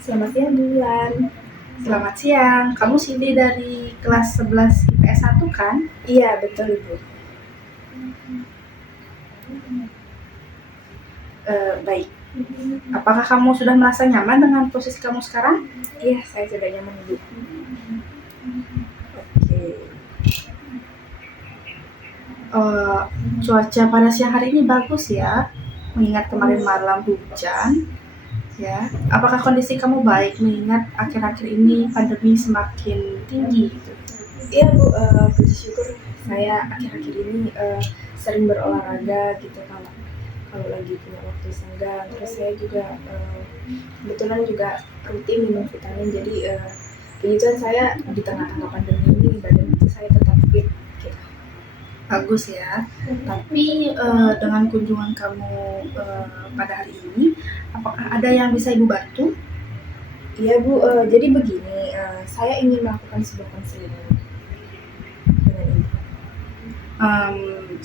Selamat siang Bulan. Selamat siang, kamu Cindy dari kelas 11 IPS 1 kan? Iya betul Ibu. Baik, apakah kamu sudah merasa nyaman dengan posisi kamu sekarang? Iya saya sudah nyaman Ibu. Oke. Cuaca pada siang hari ini bagus ya, mengingat kemarin malam hujan. Ya, apakah kondisi kamu baik mengingat akhir-akhir ini pandemi semakin tinggi? Iya Bu, puji syukur saya akhir-akhir ini sering berolahraga gitu kalau lagi punya waktu senggang. Terus saya juga kebetulan juga rutin minum vitamin. Jadi puji Tuhan saya di tengah-tengah pandemi ini badan itu saya tetap fit gitu. Bagus ya. Tapi dengan kunjungan kamu pada hari ini, apakah ada yang bisa Ibu bantu? Iya Bu, jadi begini, saya ingin melakukan sebuah konseling dengan Ibu.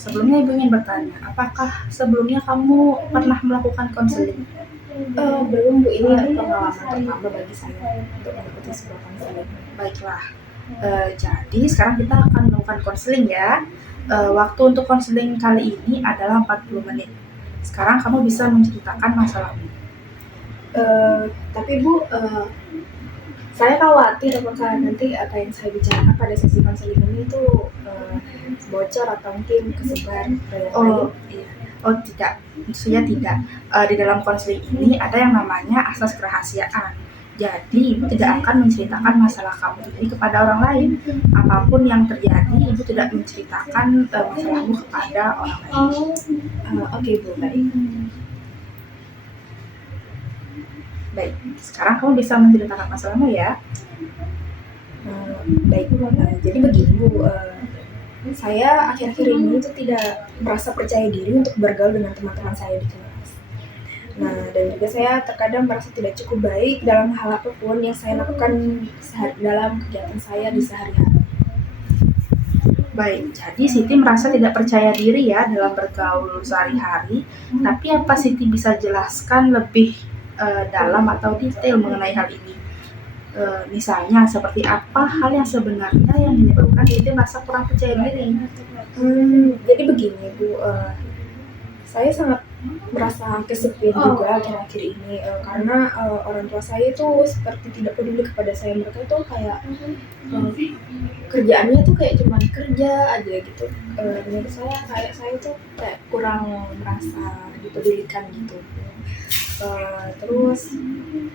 Sebelumnya Ibu ingin bertanya, apakah sebelumnya kamu pernah melakukan konseling? Belum Bu, ini pengalaman pertama bagi saya untuk mengikuti sebuah konseling. Baiklah, jadi sekarang kita akan melakukan konseling ya. Waktu untuk konseling kali ini adalah 40 menit. Sekarang kamu bisa menceritakan masalahmu. Tapi Bu, saya khawatir apakah nanti apa yang saya bicarakan pada sesi konseling ini itu bocor atau mungkin kesebar ke yang lain. Iya. Oh tidak, maksudnya tidak. Di dalam konseling ini ada yang namanya asas kerahasiaan. Jadi Ibu tidak akan menceritakan masalah kamu ini kepada orang lain. Apapun yang terjadi, Ibu tidak menceritakan masalahmu kepada orang lain. Oke Bu, baik. Baik, sekarang kamu bisa menceritakan masalahmu ya. Baik, jadi begini Bu, saya akhir-akhir ini itu tidak merasa percaya diri untuk bergaul dengan teman-teman saya di kelas. Nah, dan juga saya terkadang merasa tidak cukup baik dalam hal apapun yang saya lakukan dalam kegiatan saya di sehari-hari. Baik, jadi Siti merasa tidak percaya diri ya dalam bergaul sehari-hari. Tapi apa Siti bisa jelaskan lebih dalam atau detail mengenai hal ini? Misalnya seperti apa hal yang sebenarnya yang menyebabkan Siti merasa kurang percaya diri? Jadi begini Bu, saya sangat merasa kesepian juga akhir-akhir ini karena orang tua saya itu seperti tidak peduli kepada saya. Mereka itu kayak kerjaannya tuh kayak cuman kerja aja gitu. Menurut saya tuh kayak kurang merasa dipedulikan gitu. Terus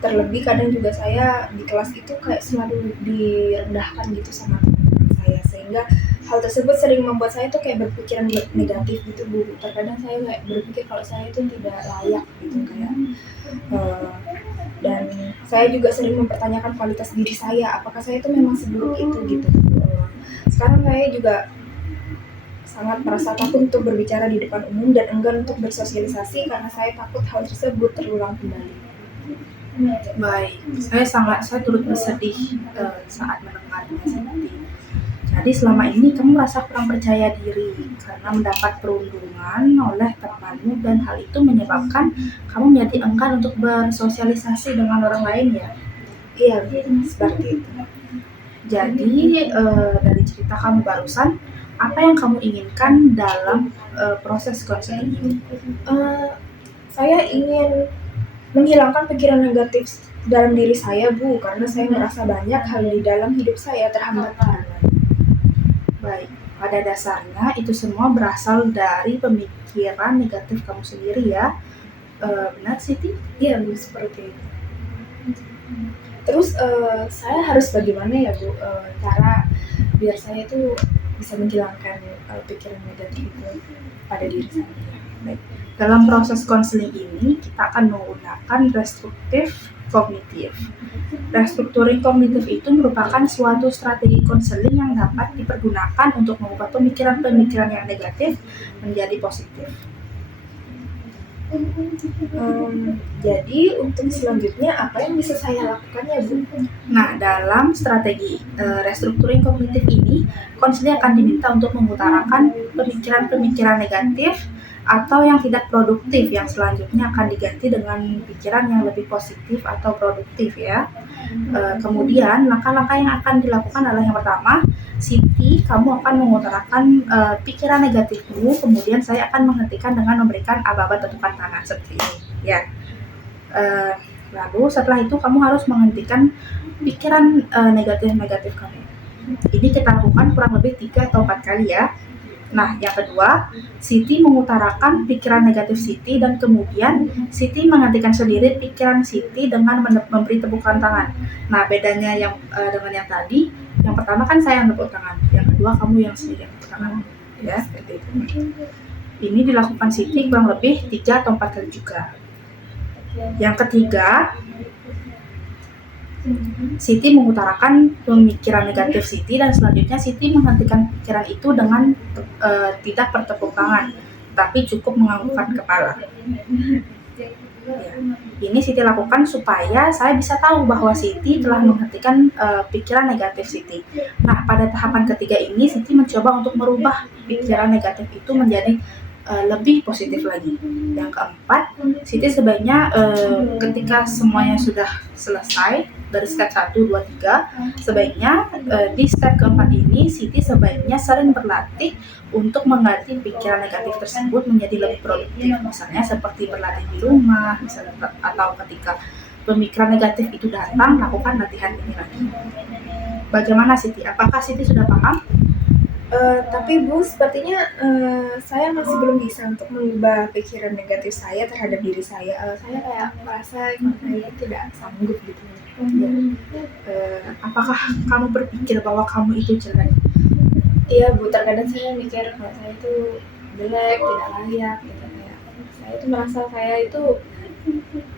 terlebih kadang juga saya di kelas itu kayak selalu direndahkan gitu sama teman-teman saya, sehingga hal tersebut sering membuat saya tuh kayak berpikiran negatif gitu Bu. Terkadang saya kayak berpikir kalau saya itu tidak layak gitu kayak dan saya juga sering mempertanyakan kualitas diri saya, apakah saya itu memang seburuk itu gitu. Sekarang saya juga sangat merasa takut untuk berbicara di depan umum dan enggan untuk bersosialisasi karena saya takut hal tersebut terulang kembali. Baik, saya turut bersedih saat mendengarnya Siti. Jadi selama ini kamu merasa kurang percaya diri karena mendapat perundungan oleh temanmu dan hal itu menyebabkan kamu menjadi enggan untuk bersosialisasi dengan orang lain ya? Iya, seperti itu. Jadi dari cerita kamu barusan, apa yang kamu inginkan dalam proses konseling ini? Saya ingin menghilangkan pikiran negatif dalam diri saya Bu, karena saya merasa banyak hal di dalam hidup saya terhambat. Baik, pada dasarnya itu semua berasal dari pemikiran negatif kamu sendiri ya. Benar Siti? Iya Bu, seperti itu. Terus saya harus bagaimana ya Bu, cara biar saya itu bisa menghilangkan pikiran negatif itu pada diri saya. Baik. Dalam proses konseling ini kita akan menggunakan restruktif kognitif. Restrukturing kognitif itu merupakan suatu strategi konseling yang dapat dipergunakan untuk mengubah pemikiran-pemikiran yang negatif menjadi positif. Jadi untuk selanjutnya apa yang bisa saya lakukan ya Bu? Nah, dalam strategi restrukturing kognitif ini, konselor akan diminta untuk mengutarakan pemikiran-pemikiran negatif atau yang tidak produktif yang selanjutnya akan diganti dengan pikiran yang lebih positif atau produktif ya. Kemudian langkah-langkah yang akan dilakukan adalah yang pertama, Siti, kamu akan mengutarakan pikiran negatifmu, kemudian saya akan menghentikan dengan memberikan aba-aba tepukan tangan seperti ini ya. Lalu setelah itu kamu harus menghentikan pikiran negatif kamu. Ini kita lakukan kurang lebih 3 atau 4 kali ya. Nah, yang kedua, Siti mengutarakan pikiran negatif Siti dan kemudian Siti menghentikan sendiri pikiran Siti dengan memberi tepukan tangan. Nah, bedanya yang dengan yang tadi, yang pertama kan saya yang tepuk tangan, yang kedua kamu yang sendiri yang tepuk tangan, ya seperti itu. Ini dilakukan Siti kurang lebih 3 atau 4 kali juga. Yang ketiga, Siti mengutarakan pemikiran negatif Siti dan selanjutnya Siti menghentikan pikiran itu dengan tidak bertepuk tangan, tapi cukup menganggukkan kepala. Ya. Ini Siti lakukan supaya saya bisa tahu bahwa Siti telah menghentikan pikiran negatif Siti. Nah, pada tahapan ketiga ini Siti mencoba untuk merubah pikiran negatif itu menjadi lebih positif lagi. Yang keempat, Siti sebaiknya ketika semuanya sudah selesai dari step 1, 2, 3, sebaiknya di step keempat ini Siti sebaiknya sering berlatih untuk mengganti pikiran negatif tersebut menjadi lebih produktif. Misalnya seperti berlatih di rumah, misalnya, atau ketika pemikiran negatif itu datang, lakukan latihan ini lagi. Bagaimana Siti? Apakah Siti sudah paham? Tapi Bu, sepertinya saya masih belum bisa untuk mengubah pikiran negatif saya terhadap diri saya. Saya kayak merasa saya tidak sanggup gitu. Apakah kamu berpikir bahwa kamu itu jelek? Iya Bu, terkadang saya mikir kalau saya itu jelek, tidak layak gitu kayak. Saya itu merasa saya itu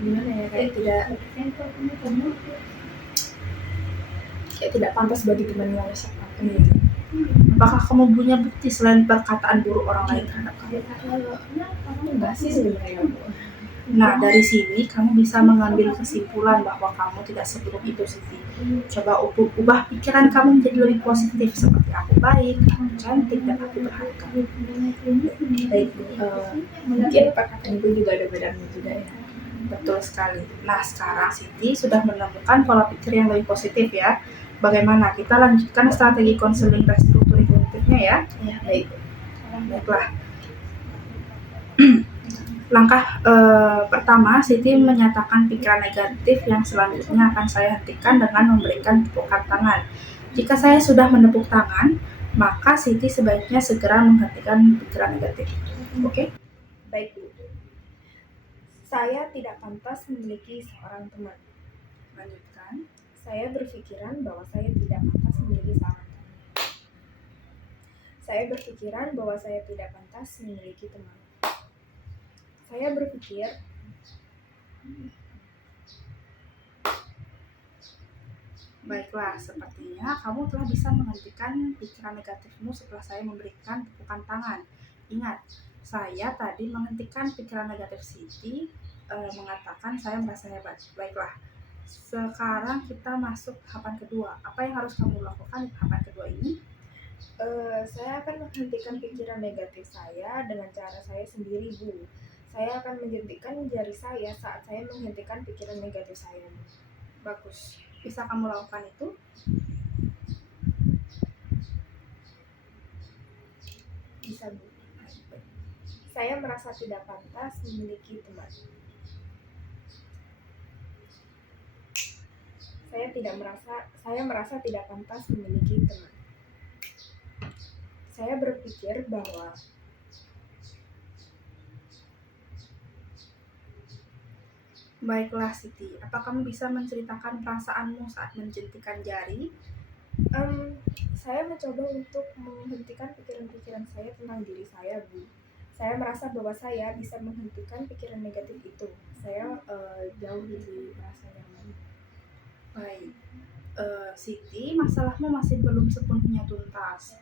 gimana ya, kayak tidak pantas bagi teman yang siapapun gitu. Apakah kamu punya bukti selain perkataan buruk orang lain terhadap kamu? Enggak sih sebenarnya Bu. Nah, dari sini kamu bisa mengambil kesimpulan bahwa kamu tidak seburuk itu, Siti. Coba ubah pikiran kamu menjadi lebih positif, seperti aku baik, aku cantik, dan aku berharga. Baik Bu, mungkin perkataan Ibu juga ada benarnya juga ya. Betul sekali. Nah, sekarang Siti sudah menemukan pola pikir yang lebih positif ya. Bagaimana? Kita lanjutkan strategi konseling restrukturing kognitifnya ya. Ya, baik. Baiklah. Langkah pertama, Siti menyatakan pikiran negatif yang selanjutnya akan saya hentikan dengan memberikan tepukan tangan. Jika saya sudah menepuk tangan, maka Siti sebaiknya segera menghentikan pikiran negatif. Oke? Baik Bu. Saya tidak pantas memiliki seorang teman. Lanjutkan. Saya berpikiran bahwa saya tidak pantas memiliki seorang teman. Saya berpikiran bahwa saya tidak pantas memiliki teman. Saya berpikir Baiklah, sepertinya kamu telah bisa menghentikan pikiran negatifmu setelah saya memberikan tepukan tangan. Ingat, saya tadi menghentikan pikiran negatif Siti, mengatakan saya merasa hebat. Baiklah, sekarang kita masuk tahapan kedua. Apa yang harus kamu lakukan di tahapan kedua ini? saya akan menghentikan pikiran negatif saya dengan cara saya sendiri Bu. Saya akan menjentikan jari saya saat saya menghentikan pikiran negatif saya Bu. Bagus. Bisa kamu lakukan itu? Bisa Bu. Saya merasa tidak pantas memiliki teman. Saya merasa tidak pantas memiliki teman. Saya berpikir bahwa Baiklah Siti, apa kamu bisa menceritakan perasaanmu saat menjentikan jari? Saya mencoba untuk menghentikan pikiran-pikiran saya tentang diri saya Bu. Saya merasa bahwa saya bisa menghentikan pikiran negatif itu. Saya jauh lebih merasa nyaman. Baik, Siti, masalahmu masih belum sepenuhnya tuntas.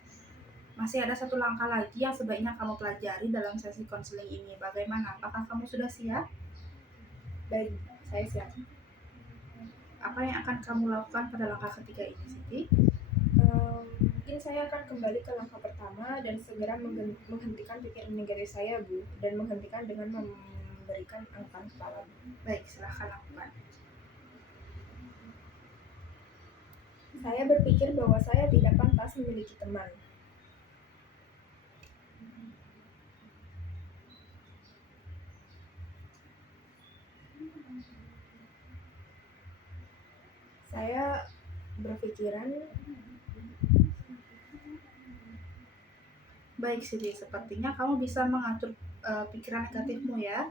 Masih ada satu langkah lagi yang sebaiknya kamu pelajari dalam sesi konseling ini. Bagaimana? Apakah kamu sudah siap? Baik, saya siap. Apa yang akan kamu lakukan pada langkah ketiga ini, Siti? mungkin saya akan kembali ke langkah pertama dan segera menghentikan pikiran negatif saya, Bu, dan menghentikan dengan memberikan angkat kepala. Baik, silahkan lakukan. Saya berpikir bahwa saya tidak pantas memiliki teman. Saya berpikiran, Baik, Siti, sepertinya kamu bisa mengatur pikiran negatifmu ya.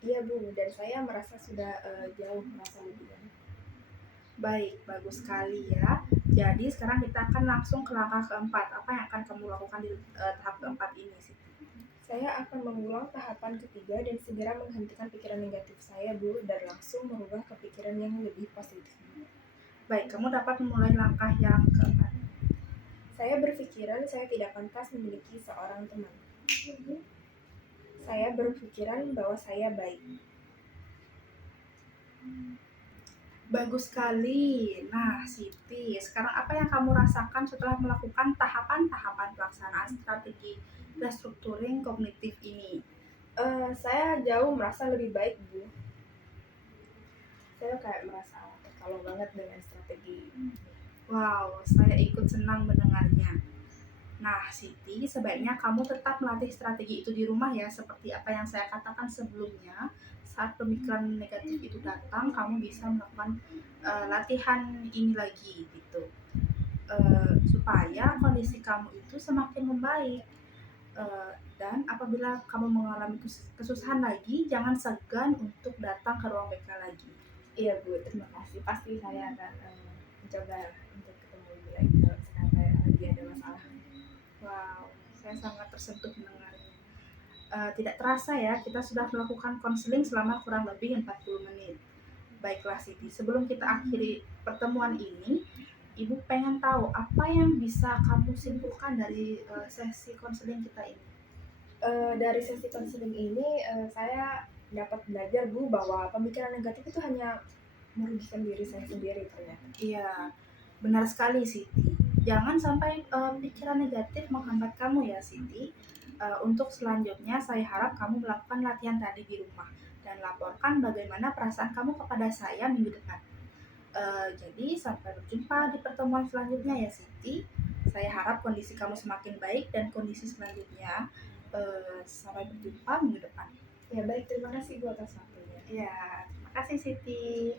iya Bu, dan saya merasa sudah jauh merasa lebih baik. Baik, bagus sekali ya. Jadi sekarang kita akan langsung ke langkah keempat. Apa yang akan kamu lakukan di tahap keempat ini, Siti? Saya akan mengulang tahapan ketiga dan segera menghentikan pikiran negatif saya, Bu, dan langsung merubah ke pikiran yang lebih positif. Baik, kamu dapat memulai langkah yang keempat. Saya berpikiran saya tidak pantas memiliki seorang teman. Saya berpikiran bahwa saya baik. Bagus sekali. Nah, Siti, sekarang apa yang kamu rasakan setelah melakukan tahapan-tahapan pelaksanaan strategi restructuring kognitif ini? Saya jauh merasa lebih baik, Bu. Saya kayak merasa tertolong banget dengan strategi. Wow, saya ikut senang mendengarnya. Nah, Siti, sebaiknya kamu tetap melatih strategi itu di rumah ya, seperti apa yang saya katakan sebelumnya. Saat pemikiran negatif itu datang, kamu bisa melakukan latihan ini lagi gitu. Supaya kondisi kamu itu semakin membaik. Dan apabila kamu mengalami kesusahan lagi, jangan segan untuk datang ke ruang BK lagi. Iya, Bu, terima kasih. Pasti saya akan mencoba untuk ketemu Ibu lagi kalau sekarang saya lagi ada masalah. Wow, saya sangat tersentuh mendengarnya. Tidak terasa ya, kita sudah melakukan konseling selama kurang lebih 40 menit. Baiklah Siti, sebelum kita akhiri pertemuan ini, Ibu pengen tahu apa yang bisa kamu simpulkan dari sesi konseling kita ini. Dari sesi konseling ini saya dapat belajar, Bu, bahwa pemikiran negatif itu hanya merugikan diri saya sendiri ternyata. Iya, benar sekali Siti. Jangan sampai pikiran negatif menghambat kamu ya Siti. Untuk selanjutnya saya harap kamu melakukan latihan tadi di rumah dan laporkan bagaimana perasaan kamu kepada saya minggu depan. Jadi sampai berjumpa di pertemuan selanjutnya ya Siti. Saya harap kondisi kamu semakin baik dan kondisi selanjutnya sampai berjumpa minggu depan. Ya baik, terima kasih Bu atas waktunya. Ya, terima kasih Siti.